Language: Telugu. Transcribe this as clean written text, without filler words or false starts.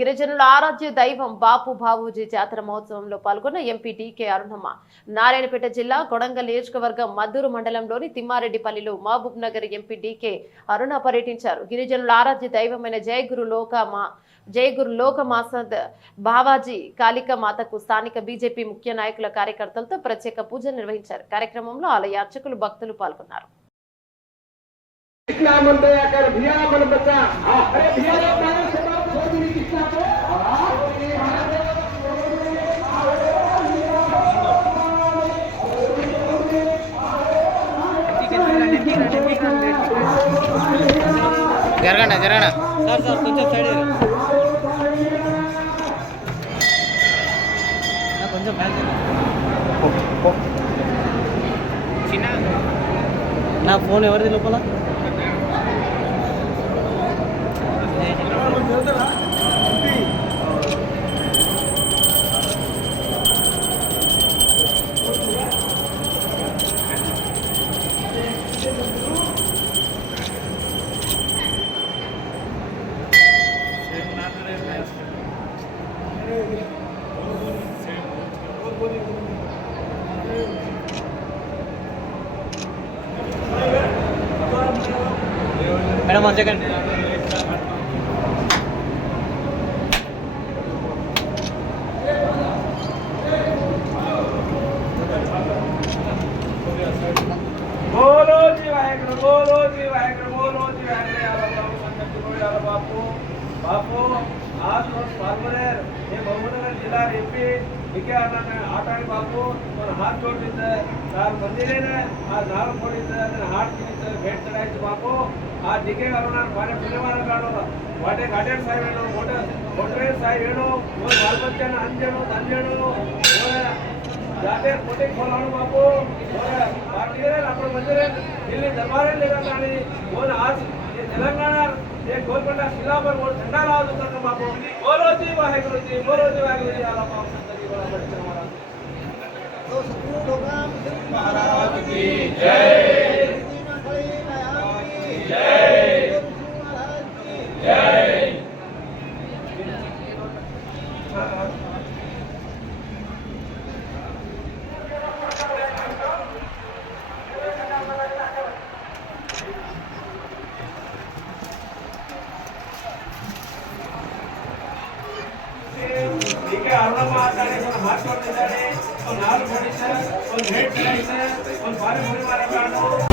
గిరిజనుల ఆరాధ్య దైవం బాపు బాబూజీ జాతర మహోత్సవంలో పాల్గొన్న ఎంపీ డీకే అరుణమ్మ నారాయణపేట జిల్లా కొడంగల్ నియోజకవర్గం మద్దూరు మండలంలోని తిమ్మారెడ్డిపల్లిలో మహబూబ్ నగర్ ఎంపీ డీకే అరుణ పర్యటించారు. గిరిజనుల ఆరాధ్య దైవమైన జయగురు లోకమాసద్ బావాజీ కాళిక మాతకు స్థానిక బీజేపీ ముఖ్య నాయకుల కార్యకర్తలతో ప్రత్యేక పూజలు నిర్వహించారు. కార్యక్రమంలో ఆలయ అర్చకులు భక్తులు పాల్గొన్నారు. జరగండి సార్ కొంచెం సైడ్ కొంచెం చిన్న నా ఫోన్ ఎవరిది లోపల మేడం 1 సెకండ్ बापू आज रोज फार्मर हे महबूबनगर जिल्हा एमपी डीके आटाणी बापू हात जोडलीचं चार मंदिरेने आज नारळ फोडीचं हात दिलीचं भेट चढायचं बापू आज डीके अरुणार पाण्या पुण्यावार काढवलं वाटे घाटेड साहेब येणो मोटरे साहेब येणो बालबच्चांना अंजेणो धंजेणो जाते कोटे खोलाणो बापू पार्टीरे आपण मंदिरे दिल्ली दरबारे लेकर आणि आज तेलंगाणा एक गोलकोंडा शिला पर वो झंडा लावा तो करना बापू बोलो जी वाहेगुरु जी आला पाव संतरी वाला बच्चा हमारा तो सतगुरु भगवान महाराज की जय जय महाराज की जय हाथ जोड़ने जा रहे और नाल फोड़ी से और भेंट चढ़ाई से और बारे फोड़ी मारे काटो